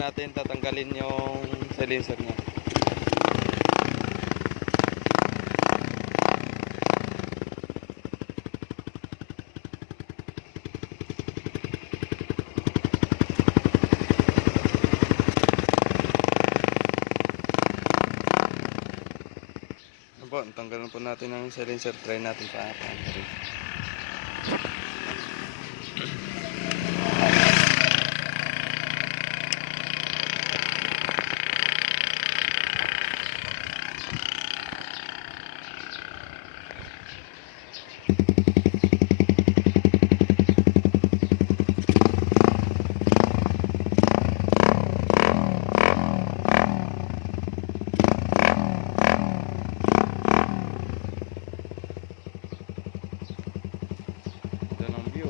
natin tatanggalin yung silencer niya. Po, tanggalan po natin ng silencer, try natin pa. Ito ng view.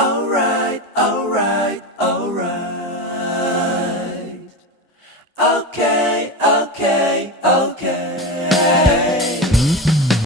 Alright, alright, alright. Okay, okay, okay.